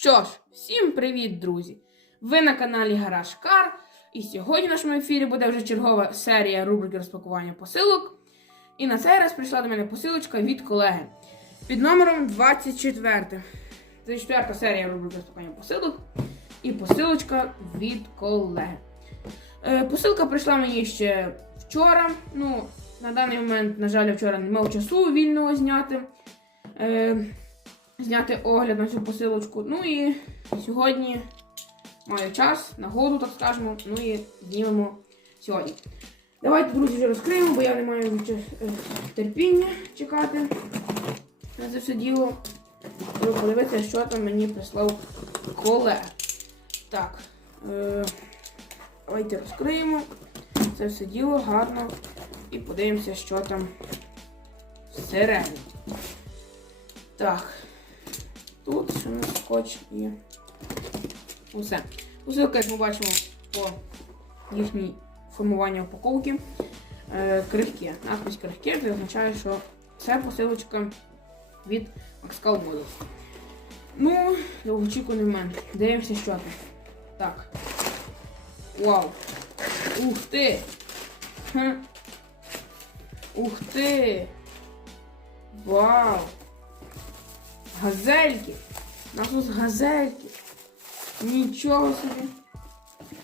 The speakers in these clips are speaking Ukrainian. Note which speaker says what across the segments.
Speaker 1: Що ж, всім привіт, друзі! Ви на каналі Гараж Кар. І сьогодні в нашому ефірі буде вже чергова серія рубрики розпакування посилок. І на цей раз прийшла до мене посилочка від колеги під номером 24. Це четверта серія рубрики розпакування посилок. І посилочка від колеги. Е, посилка прийшла мені ще вчора. Ну, на даний момент, на жаль, вчора не мав часу вільного зняти. Зняти огляд на цю посилочку. Ну і сьогодні маю час, нагоду, так скажемо. Ну і знімемо сьогодні. Давайте, друзі, вже розкриємо, бо я не маю е, терпіння чекати на це все діло. Треба подивитися, що там мені прислав колега. Так. Е, давайте розкриємо це все діло гарно і подивимося, що там всередині. Так. Тут нас скотч і усе. Посилка, як ми бачимо, по їхній формуванню упаковки. Е, крихке. Надпись крихке, це означає, що це посилочка від Maxcal Models. Ну, довгоочікуваний момент. Дивимося, що там. Так. Вау. Ух ти! Ух ти! Вау! Газельки! У нас тут газельки! Нічого собі!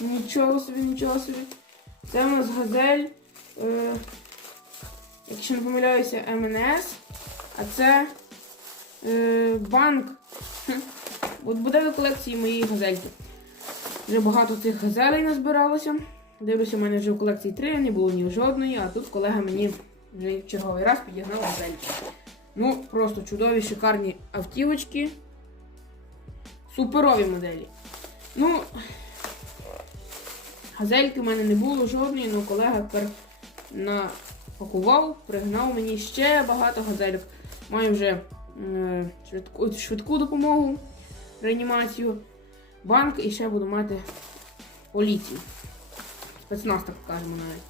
Speaker 1: Нічого собі, нічого собі! Це у нас газель, е, якщо не помиляюся, МНС, а це е, банк. От буде в колекції моєї газельки. Вже багато цих газелей назбиралося. Дивлюся, у мене вже в колекції три, не було ні жодної, а тут колега мені вже в черговий раз підігнав газельки. Ну, просто чудові, шикарні автівочки. Суперові моделі. Ну, газельки в мене не було жодної, але колега тепер напакував, пригнав мені ще багато газелів. Маю вже е, швидку, швидку допомогу, реанімацію, банк і ще буду мати поліцію. Спецназ, так кажемо навіть.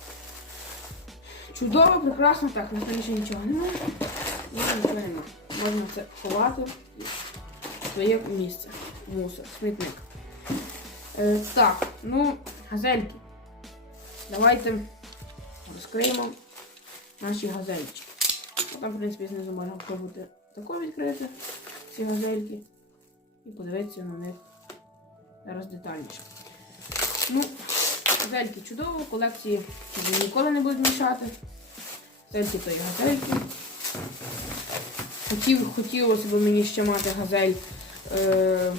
Speaker 1: Чудово, прекрасно, так, на ще нічого немає. Ну, нічого немає. Можна це ховати в своє місце. Мусор, смітник. Е, так, ну, газельки. Давайте розкриємо наші газельки. Там, в принципі, знизу можна пробувати тако відкрити ці газельки і подивитися на них зараз детальніше. Ну, газельки чудово, колекції ніколи не будуть мішати. Газельки то і газельки. Хотів, хотілося б мені ще мати газель е,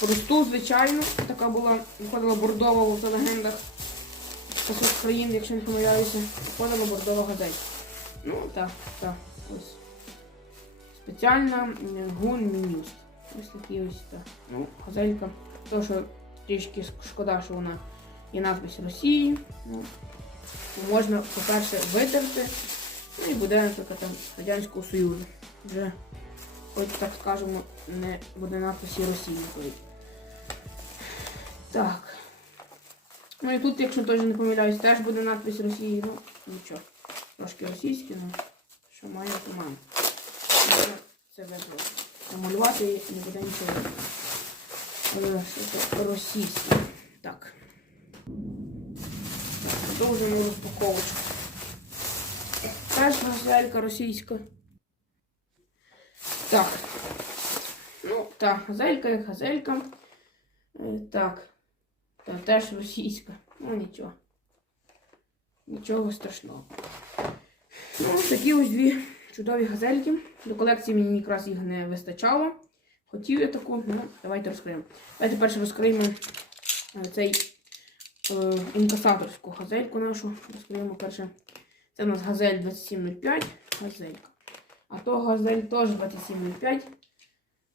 Speaker 1: просту, звичайну. Така була, виходила бордова в легендах Пасок країн, якщо не помиляюся. Виходила бордова газель. Ну, так, так, ось. Спеціальна е, гун мінюс. Ось такі ось так. Ну, газелька. То, що трішки шкода, що вона є надпись Росії. Ну, можна, по-перше, витерти. Ну і буде, наприклад, там Радянського Союзу. Вже, хоч так скажемо, не буде надписі Росії. якої. Так. Ну і тут, якщо теж не помиляюсь, теж буде надпись Росії. Ну, нічого. Трошки російське, ну що має, то має. Це вибрати. Намалювати не буде нічого. Але що це російське. Так, Продовжуємо розпаковочку. Теж газелька російська. Так. Ну, так, газелька як газелька. Е, Так. Та теж російська. Ну нічого. Нічого страшного. Ну, такі ось дві чудові газельки. До колекції мені якраз їх не вистачало. Хотів я таку, ну, давайте розкриємо. Давайте перше розкриємо е, цей е, інкасаторську газельку нашу. Розкриємо перше. Це у нас газель 2705. Газелька. А то газель теж 2705.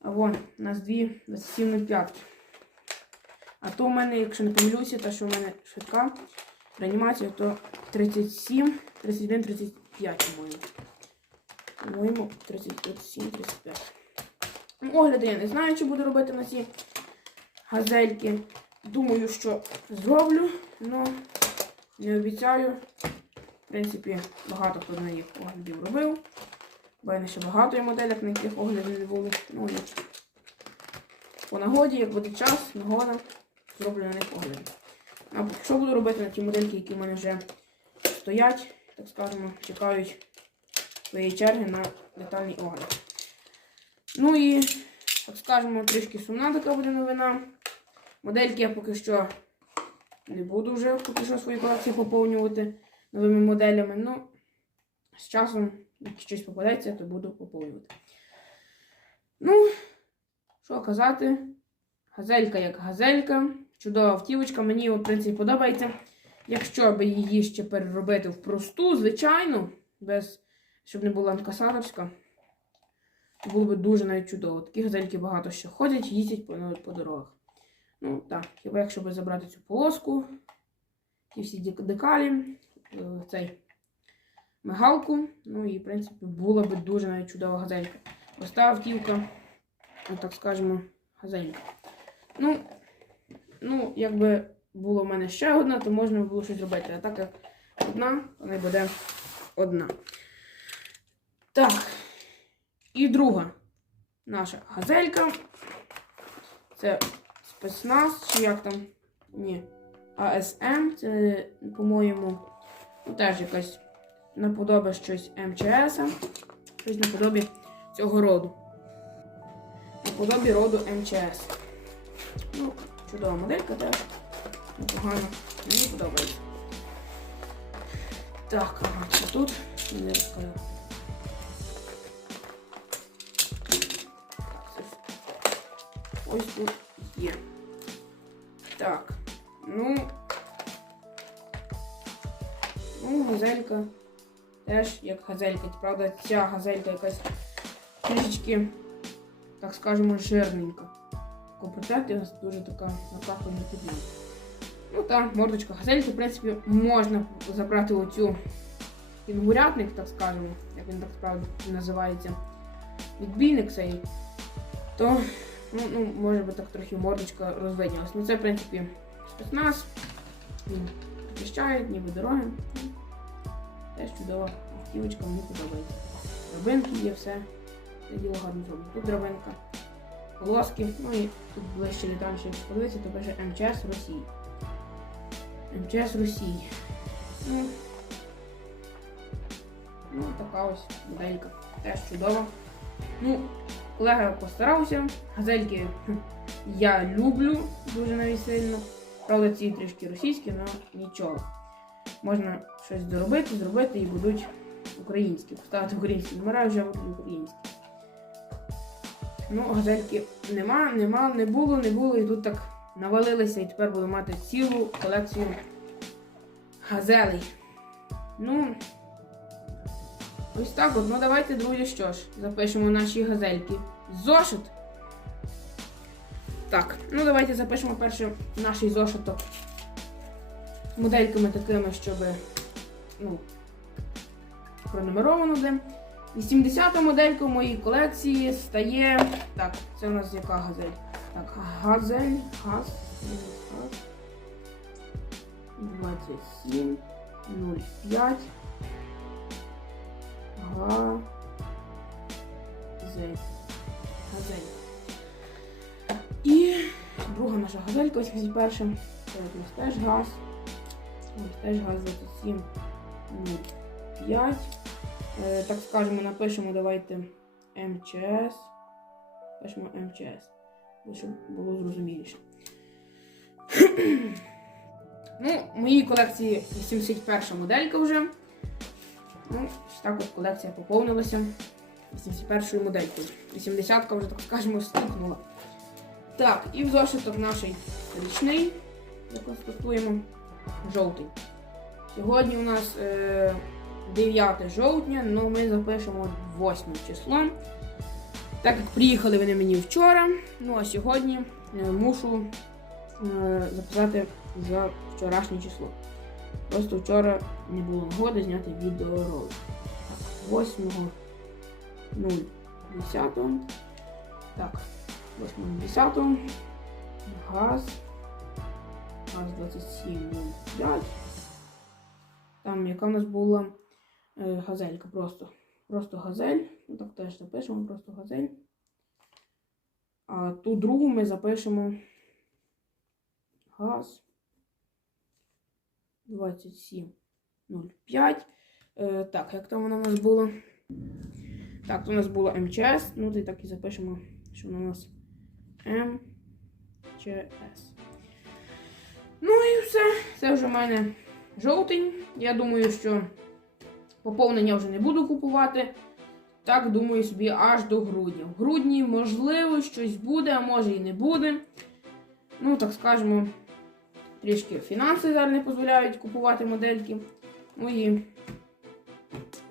Speaker 1: А вон, у нас дві 2705. А то у мене, якщо не помилюся, та що у мене швидка реанімація, то 37, 31, 35, по-моєму. По-моєму, 37, 35. Ну, Огляди я не знаю, чи буду робити на ці газельки. Думаю, що зроблю, але не обіцяю. В принципі, багато хто на їх оглядів робив. Бо я ще багато є моделек, на яких оглядів не було. Ну, по нагоді, як буде час, нагода, зроблю на них огляд. А що буду робити на ті модельки, які в мене вже стоять, так скажемо, чекають своєї черги на детальний огляд. Ну і, так скажемо, трішки сумна така буде новина. Модельки я поки що не буду вже поки що свої колекції поповнювати новими моделями. Ну, з часом, як щось попадеться, то буду поповнювати. Ну, що казати, газелька як газелька, чудова автівочка, мені в принципі подобається. Якщо би її ще переробити в просту, звичайно, без, щоб не була анкасаровська, то було б дуже навіть чудово. Такі газельки багато ще ходять, їздять по, по дорогах. Ну так, хіба якщо би забрати цю полоску, ті всі декалі, цей мигалку, ну і в принципі була б дуже навіть чудова газелька. Ось та автівка, ну, так скажемо, газелька. Ну, ну, якби було в мене ще одна, то можна було щось зробити. А так як одна, то не буде одна. Так. І друга наша газелька. Це спецназ, чи як там? Ні. АСМ. Це, по-моєму, теж якась наподобає щось МЧС. Щось наподобі цього роду. Наподобі роду МЧС. Ну, чудова моделька теж. Непогано. Мені подобається. Так, це тут. Не розкажу. Ось тут газелька. Теж як газелька. Правда, ця газелька якась трішечки, так скажемо, жирненька. Копротети у нас дуже така накапана підняла. Ну так, мордочка газельки, в принципі, можна забрати оцю кінгурятник, так скажемо, як він так справді називається. Відбійник цей. То ну, ну, може би так трохи мордочка розвиднялась. Ну це, в принципі, спецназ. Він захищає, ніби дороги. Теж чудова автівочка, мені подобається. Драбинки є, все. Це діло гарно зроблено. Тут драбинка, полоски, ну і тут ближче якщо подивитися, то пише МЧС Росії. МЧС Росії. Ну, ну така ось моделька. Теж чудова. Ну, колега постарався. Газельки я люблю дуже навіть сильно. Правда, ці трішки російські, але нічого. Можна щось доробити, зробити і будуть українські. Поставити українські номера вже українські. Ну, газельки нема, нема, не було, не було, і тут так навалилися, і тепер буду мати цілу колекцію газелей. Ну, ось так от. Ну давайте, друзі, що ж, запишемо наші газельки. Зошит. Так, ну давайте запишемо перше наш зошиток модельками такими, щоб ну, пронумеровано де. 80-та моделька в моїй колекції стає. Так, це у нас яка газель? Так, газель, газ, газ. 27, 05. Газель. Газель. І друга наша газелька, ось 81. Це у нас теж газ. Ось теж газ 27, 05. Е, так скажемо, напишемо, давайте МЧС. Пишемо МЧС. бо Щоб було зрозуміліше. ну, в моїй колекції 81 моделька вже. Ну, так от колекція поповнилася 81 моделькою. 80-ка вже, так скажемо, стукнула. Так, і в зошиток наш річний, як констатуємо, жовтий. Сьогодні у нас е, 9 жовтня, але ми запишемо 8 число. Так як приїхали вони мені вчора, ну а сьогодні е, мушу е, записати за вчорашнє число. Просто вчора не було нагоди зняти відеоролик. Так, 8 10 Так, 8 10 газ. Газ 27,05. Там яка у нас була е, газелька просто. Просто газель. Ну так теж напишемо, просто газель. А ту другу ми запишемо газ 2705. Е, так, як там вона у нас була? Так, то у нас була МЧС. Ну, то так і запишемо, що вона у нас МЧС. Все. Це вже в мене жовтень. Я думаю, що поповнення вже не буду купувати. Так, думаю собі, аж до грудня. В грудні, можливо, щось буде, а може і не буде. Ну, так скажемо, трішки фінанси зараз не дозволяють купувати модельки. Ну і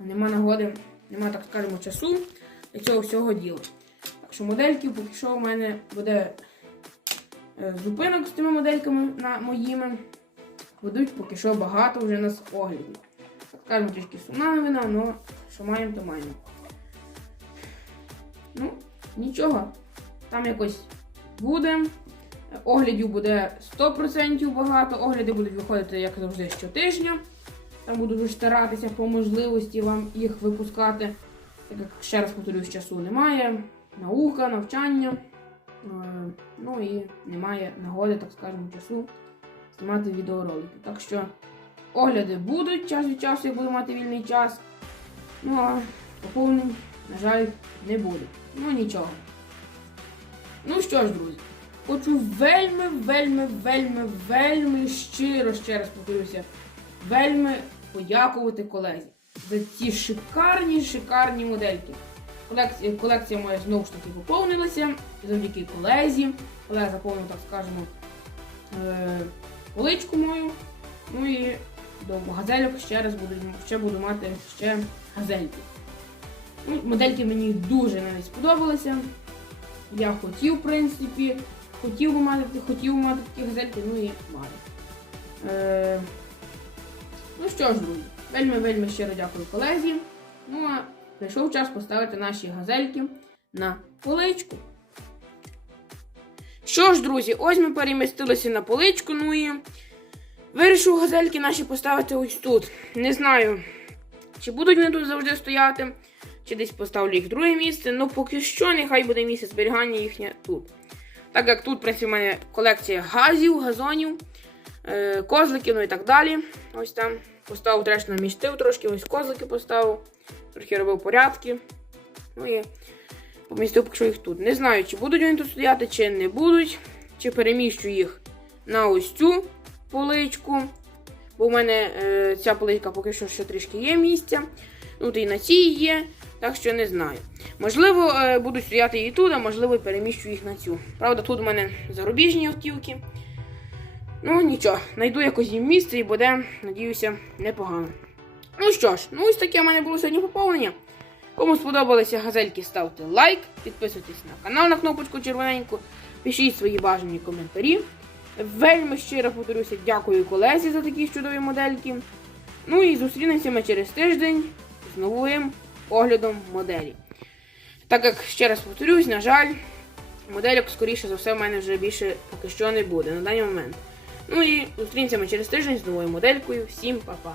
Speaker 1: нема нагоди, нема, так скажемо, часу для цього всього діла. Так що модельки, поки що у мене буде зупинок з тими модельками на моїми. Будуть поки що багато вже нас оглядів. Скажемо, трішки сумна новина, але що маємо, то маємо. Ну, нічого. Там якось буде. Оглядів буде 100% багато. Огляди будуть виходити, як завжди, щотижня. Там буду дуже старатися по можливості вам їх випускати. Так як ще раз повторюсь, часу немає. Наука, навчання. Е, Ну і немає нагоди, так скажемо, часу знімати відеоролики. Так що огляди будуть час від часу, як буду мати вільний час. Ну а поповнень, на жаль, не буде. Ну нічого. Ну що ж, друзі, хочу вельми, вельми, вельми, вельми щиро, ще раз повторюся, вельми подякувати колезі за ці шикарні, шикарні модельки. Колекція, колекція моя знову ж таки поповнилася завдяки колезі. Олег заповнив, так скажемо, е, поличку мою. Ну і до газельок ще раз буду, ще буду мати ще газельки. Ну, модельки мені дуже навіть сподобалися. Я хотів, в принципі, хотів би мати, хотів мати такі газельки, ну і маю. Е, ну що ж, друзі, вельми-вельми щиро дякую колезі. Ну а прийшов час поставити наші газельки на поличку. Що ж, друзі, ось ми перемістилися на поличку, ну і вирішив газельки наші поставити ось тут. Не знаю, чи будуть вони тут завжди стояти, чи десь поставлю їх в друге місце, ну поки що нехай буде місце зберігання їхнє тут. Так як тут, в принципі, в мене колекція газів, газонів, е, козликів, ну і так далі. Ось там поставив треш намістив трошки, ось козлики поставив, трохи робив порядки. Ну і помістив поки що їх тут. Не знаю, чи будуть вони тут стояти, чи не будуть, чи переміщу їх на ось цю поличку. Бо в мене е, ця поличка поки що ще трішки є місця. Ну, і на цій є, так що не знаю. Можливо, е, будуть стояти і тут, а можливо, переміщу їх на цю. Правда, тут у мене зарубіжні автівки. Ну, нічого, знайду якось їм місце і буде, надіюся, непогано. Ну що ж, ну ось таке в мене було сьогодні поповнення. Кому сподобалися газельки, ставте лайк, підписуйтесь на канал на кнопочку червоненьку, пишіть свої бажані коментарі. Вельми щиро повторюся, дякую колезі за такі чудові модельки. Ну і зустрінемося ми через тиждень з новим оглядом моделі. Так як ще раз повторюсь, на жаль, модельок, скоріше за все, в мене вже більше поки що не буде на даний момент. Ну і зустрінемося через тиждень з новою моделькою. Всім па-па.